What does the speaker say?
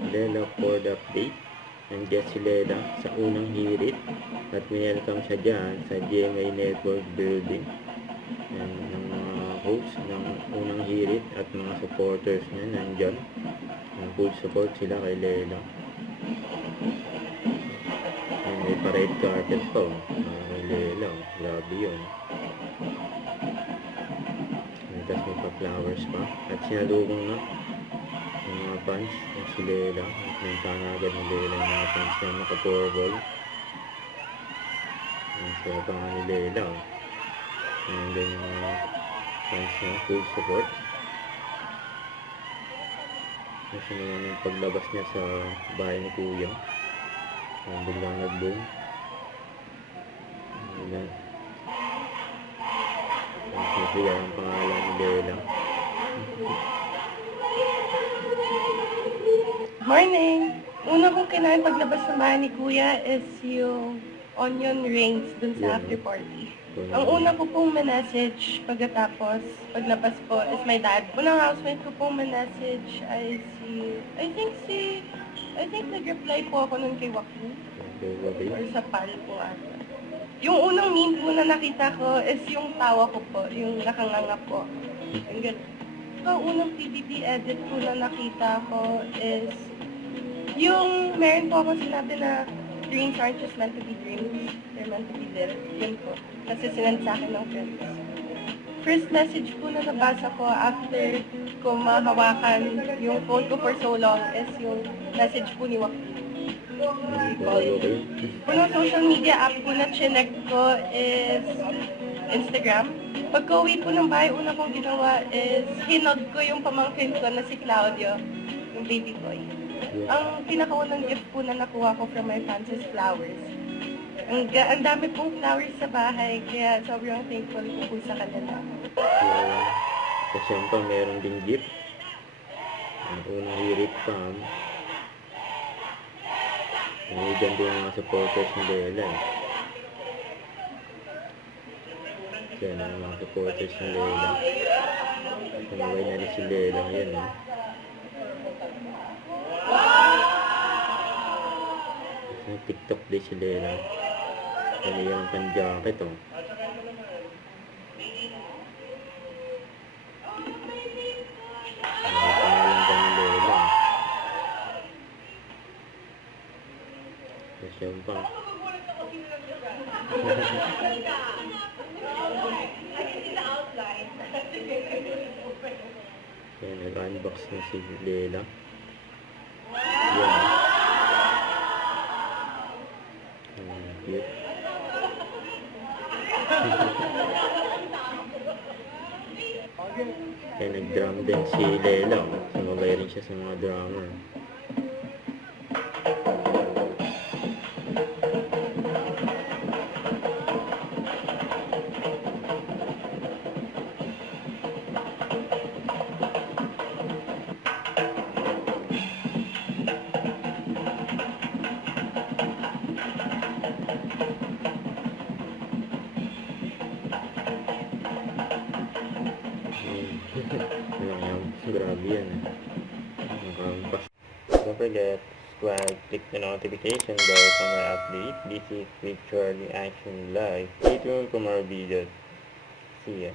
Lela for the update. Nandiyan si Lela sa unang hirit at welcome siya dyan sa GMA Network Building. Yan, ng mga hosts ng unang hirit at mga supporters niya nandyan. Full support sila kay Lela. Yan, may pa-red carpet pa kay Lela. Grabe yun. Tapos may pa-flowers pa. At sinalubong na ng mga fans ng si Lela. Nagpunta na agad ni Lela ng mga fans niya naka-purple. So, pangan ni Lela. And then yung mga fans niya, full support. Kasi naman yung paglabas niya sa bahay ni Kuya. Biglang nag-boom. Ayan. Nagbigay ang pangalan ni Lela. Morning! Una kong kinain paglabas ng bahay ni Kuya is yung onion rings dun sa after party. Ang una ko pong message pagkatapos, paglabas po, is my dad. Unang housemate ko pong message ay I think nag-reply po ako nun kay Waku. Or sa pal po ata. Yung unang meme po na nakita ko is yung tawa ko po, yung nakanganga po. Yung ganun. So, unang PBB edit po na nakita ko is yung meron po akong sinabi na dreams aren't just meant to be dreams, they're meant to be lived. Yun po. Kasi sinend sa akin ng friends. First message po na nabasa ko after ko mahawakan yung phone ko for so long is yung message po ni Waku. Unang social media app po na chinek ko is Instagram. Pagka-uwi po ng bahay, una kong ginawa is hinod ko yung pamangkin ko na si Claudio, yung baby boy. Ang pinakaunang gift po na nakuha ko from my fans is flowers. Ang dami pong flowers sa bahay, kaya sobrang thankful ko po sa kanila. Kasi siyempre meron ding gift. Ang unang hirit pa. Nandiyan din yung mga supporters ni Lela. Yan ang mga supporters ni Lela. Tumaway na rin si Lela ngayon. May TikTok din si Lela. Ano yung pan-jacket Siya pa. Yan, nag-unbox na si Lela. Yan. Cute. Yan, nag-drum din si Lela. Sumabay rin siya sa mga drummer. Grabe yan. Don't forget, subscribe, click the notification bell for my update. This is Quick Charlie Action Live. Stay tuned for more videos. See ya.